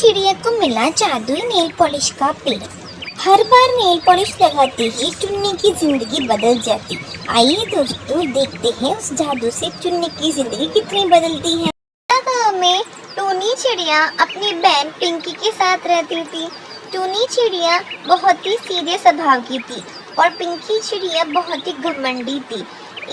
चिड़िया को मिला जादुई नेल पॉलिश का पेड़। हर बार नेल पॉलिश लगाते ही टुन्नी की जिंदगी बदल जाती। आइए दोस्तों देखते हैं उस जादू से टुन्नी की जिंदगी कितनी बदलती है। गाँव में टुन्नी चिड़िया अपनी बहन पिंकी के साथ रहती थी। टुन्नी चिड़िया बहुत ही सीधे स्वभाव की थी और पिंकी चिड़िया बहुत ही घमंडी थी।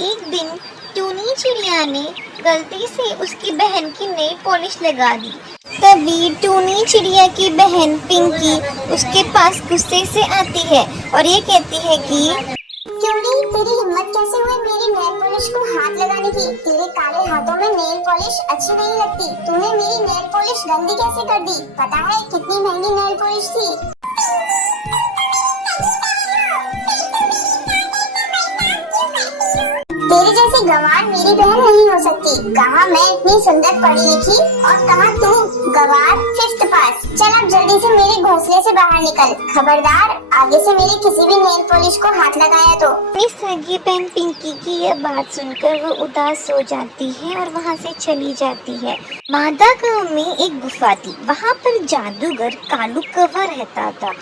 एक दिन टुन्नी चिड़िया ने गलती से उसकी बहन की नेल पॉलिश लगा दी। तभी टुन्नी चिड़िया की बहन पिंकी उसके पास गुस्से से आती है और ये कहती है कि टुन्नी, तेरी हिम्मत कैसे हुई मेरी नेल पॉलिश को हाथ लगाने की? तेरे काले हाथों में नेल पॉलिश अच्छी नहीं लगती। तूने मेरी नेल पॉलिश गंदी कैसे कर दी? पता है कितनी महंगी नेल पॉलिश थी? तेरे जैसी गंवार मेरी बहन नहीं हो सकती। कहाँ मैं इतनी सुंदर पढ़ी लिखी और कहाँ तू गंवार 5th पास। चल अब जल्दी से मेरे घोंसले से बाहर निकल। खबरदार आगे से मेरी किसी भी नेल पॉलिश को हाथ लगाया तो। अपनी सगी बहन पिंकी की यह बात सुनकर वो उदास हो जाती है और वहाँ से चली जाती है। मादा गांव में एक गुफा थी। वहाँ पर जादूगर कालू कौवा रहता था।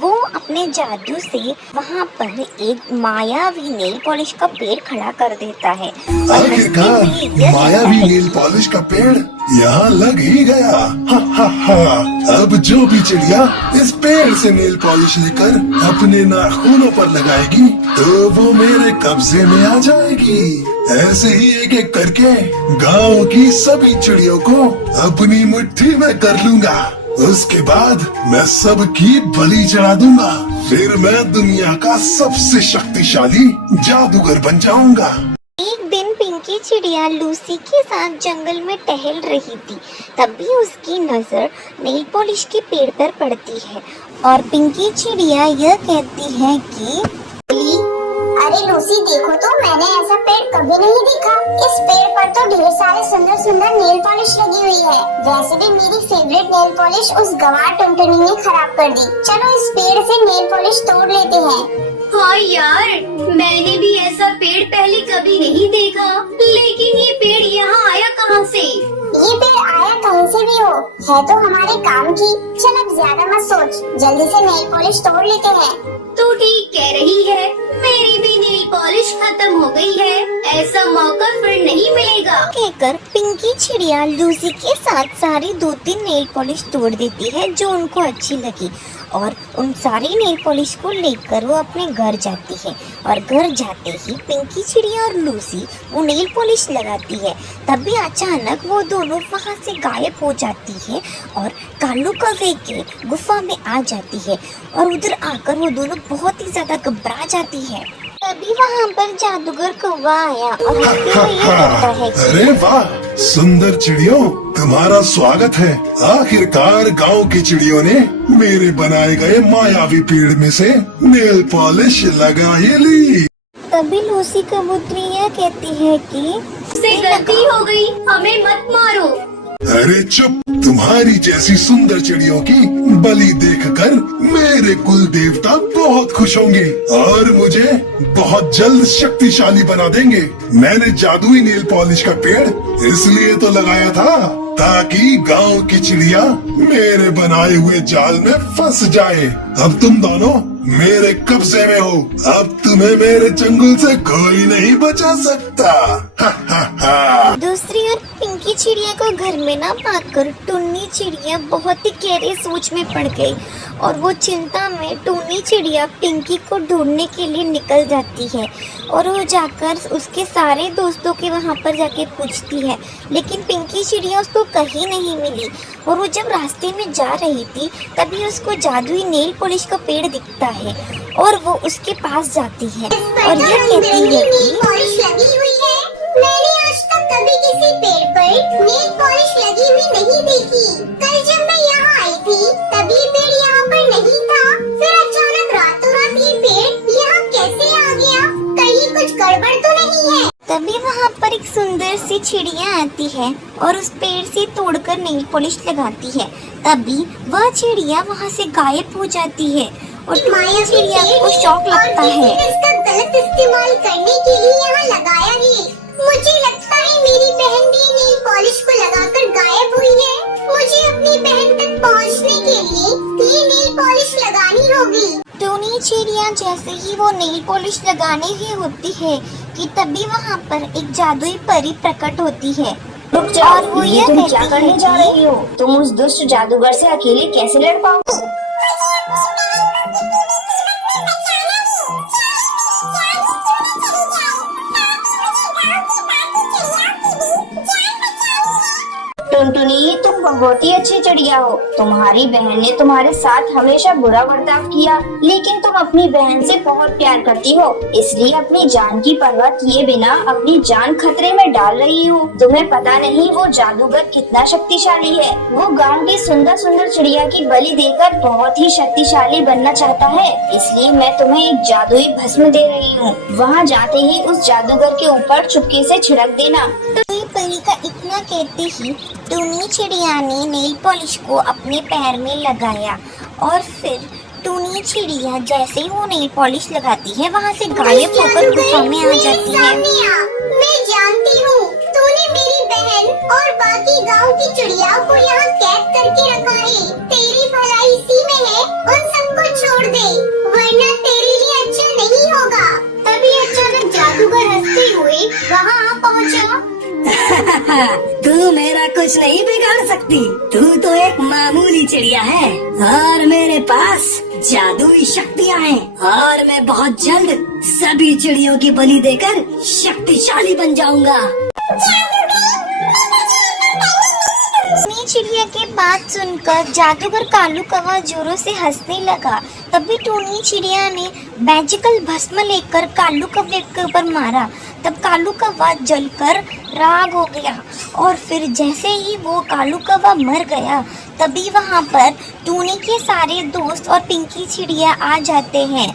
वो अपने जादू से वहाँ पर एक मायावी नेल पॉलिश का पेड़ खड़ा कर देता है। आखिरकार मायावी नेल पॉलिश का पेड़ यहाँ लग ही गया। हा हा हा। अब जो भी चिड़िया इस पेड़ से नेल पॉलिश लेकर अपने नाखूनों पर लगाएगी तो वो मेरे कब्जे में आ जाएगी। ऐसे ही एक एक करके गांव की सभी चिड़ियों को अपनी मुट्ठी में कर लूंगा। उसके बाद मैं सबकी बलि चढ़ा दूंगा। फिर मैं दुनिया का सबसे शक्तिशाली जादूगर बन जाऊंगा। एक दिन पिंकी चिड़िया लूसी के साथ जंगल में टहल रही थी। तभी उसकी नजर नेल पॉलिश के पेड़ पर पड़ती है और पिंकी चिड़िया यह कहती है कि अरे लूसी, देखो तो मैंने ऐसा पेड़ कभी नहीं देखा। इस पेड़ पर तो ढेर सारे सुंदर सुंदर नेल पॉलिश लगी हुई है। वैसे भी मेरी फेवरेट नेल पॉलिश उस गंवार टुनटुनी ने खराब कर दी। चलो इस पेड़ से नेल पॉलिश तोड़ लेते हैं। हाँ यार, मैंने भी ऐसा पेड़ पहले कभी नहीं देखा। लेकिन ये पेड़ यहाँ आया कहाँ से? ये पेड़ आया कहीं से भी हो, है तो हमारे काम की। चल अब ज्यादा मत सोच, जल्दी से नेल पॉलिश तोड़ लेते हैं। तू ठीक कह रही है, मेरी भी नेल पॉलिश खत्म हो गई है। ऐसा मौका फिर नहीं मिलेगा। कहकर पिंकी चिड़िया लूसी के साथ सारी 2-3 नेल पॉलिश तोड़ देती है जो उनको अच्छी लगी और उन सारी नेल पॉलिश को लेकर वो अपने घर जाती है। और घर जाते ही पिंकी चिड़िया और लूसी वो नेल पॉलिश लगाती है। तभी अचानक वो दोनों वहाँ से गायब हो जाती है और कालू कौवे के गुफा में आ जाती है और उधर आकर वो दोनों बहुत ही ज्यादा घबरा जाती है। तभी वहाँ पर जादूगर कौवा आया और हंसते हुए ये कहता है कि अरे वाह सुंदर चिड़ियों, तुम्हारा स्वागत है। आखिरकार गांव की चिड़ियों ने मेरे बनाए गए मायावी पेड़ में से नेल पॉलिश लगा ही ली। तभी लूसी कबूतरी यह कहती है कि उससे गलती हो गई, हमें मत मारो। अरे चुप, तुम्हारी जैसी सुंदर चिड़ियों की बलि देखकर मेरे कुल देवता बहुत खुश होंगे और मुझे बहुत जल्द शक्तिशाली बना देंगे। मैंने जादुई नेल पॉलिश का पेड़ इसलिए तो लगाया था ताकि गांव की चिड़िया मेरे बनाए हुए जाल में फंस जाए। अब तुम दोनों मेरे कब्जे में हो। अब तुम्हें मेरे चंगुल से कोई नहीं बचा सकता। हा हा हा। दूसरी ओर पिंकी चिड़िया को घर में ना पाकर टुन्नी चिड़िया बहुत ही गहरी सोच में पड़ गई और वो चिंता में टुन्नी चिड़िया पिंकी को ढूंढने के लिए निकल जाती है और वो जाकर उसके सारे दोस्तों के वहाँ पर जाके पूछती है। लेकिन पिंकी चिड़िया उसको कहीं नहीं मिली और वो जब रास्ते में जा रही थी तभी उसको जादुई नेल पॉलिश का पेड़ दिखता है और वो उसके पास जाती है और ये कहती है कि पॉलिश लगी हुई है। मैंने आज तक कभी किसी पेड़ पर नेल पॉलिश लगी हुई नहीं देखी। कल जब मैं यहाँ आई थी तभी पेड़ यहाँ पर नहीं था। फिर अचानक रातों रात ये पेड़ यहाँ कैसे आ गया? कहीं कुछ गड़बड़ तो नहीं है? तभी वहाँ पर एक सुंदर सी चिड़िया आती है और उस पेड़ से तोड़कर नेल पॉलिश लगाती है। तभी वह चिड़िया वहाँ से गायब हो जाती है और टुन्नी चिड़िया को शौक लगता है। इसका गलत इस्तेमाल करने के लिए यहाँ लगाया है। मुझे लगता है मेरी बहन भी नेल पॉलिश को लगाकर गायब हुई है। मुझे अपनी बहन तक पहुँचना भी ये नेल पॉलिश लगानी होगी। टूनी चिड़िया जैसे ही वो नेल पॉलिश लगाने ही होती है कि तभी वहाँ पर एक जादुई परी प्रकट होती है। रुक जाओ, और वो ये ये तुम कहती क्या है करने जा कि- रही हो? तुम उस दुष्ट जादूगर से अकेले कैसे लड़ पाओगे? टुनटुनी, तुम बहुत ही अच्छी चिड़िया हो। तुम्हारी बहन ने तुम्हारे साथ हमेशा बुरा बर्ताव किया, लेकिन तुम अपनी बहन से बहुत प्यार करती हो, इसलिए अपनी जान की परवाह किए बिना अपनी जान खतरे में डाल रही हो। तुम्हें पता नहीं वो जादूगर कितना शक्तिशाली है। वो गांव की सुंदर सुंदर चिड़िया की बलि देकर बहुत ही शक्तिशाली बनना चाहता है, इसलिए मैं तुम्हें एक जादुई भस्म दे रही हूँ। वहाँ जाते ही उस जादूगर के ऊपर चुपके से छिड़क देना। टूनी परी का इतना कहते ही टूनी चिड़िया ने नेल पॉलिश को अपने पैर में लगाया और फिर टूनी चिड़िया जैसे ही वो नेल पॉलिश लगाती है वहाँ से गायब होकर गुफा में आ जाती है। सामिया, मैं जानती हूँ तूने मेरी बहन और बाकी गांव की चिड़ियाओं को यहाँ कैद करके रखा है। तेरी भलाई इसी में है, उन सबको छोड़ दे वरना तेरे लिए अच्छा नहीं होगा। तभी अचानक जादूगर हंसते हुए वहाँ आ पहुँचा। तू मेरा कुछ नहीं बिगाड़ सकती। तू तो एक मामूली चिड़िया है और मेरे पास जादुई शक्तियाँ हैं और मैं बहुत जल्द सभी चिड़ियों की बलि देकर शक्तिशाली बन जाऊंगा। टूनी चिड़िया के बात सुनकर जादूगर कालू कौवा जोरों से हंसने लगा। तभी टूनी चिड़िया ने मैजिकल भस्म लेकर कालू कौवे के ऊपर मारा। तब कालू कौवा जलकर राख हो गया और फिर जैसे ही वो कालू कौवा मर गया तभी वहाँ पर टूनी के सारे दोस्त और पिंकी चिड़िया आ जाते हैं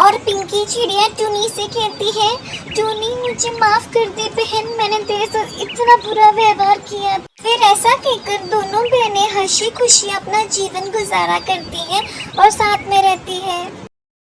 और पिंकी चिड़िया टूनी से कहती है, टूनी मुझे माफ कर दे बहन, मैंने तेरे साथ इतना बुरा व्यवहार किया। फिर ऐसा कहकर दोनों बहनें हंसी खुशी अपना जीवन गुजारा करती हैं और साथ में रहती है।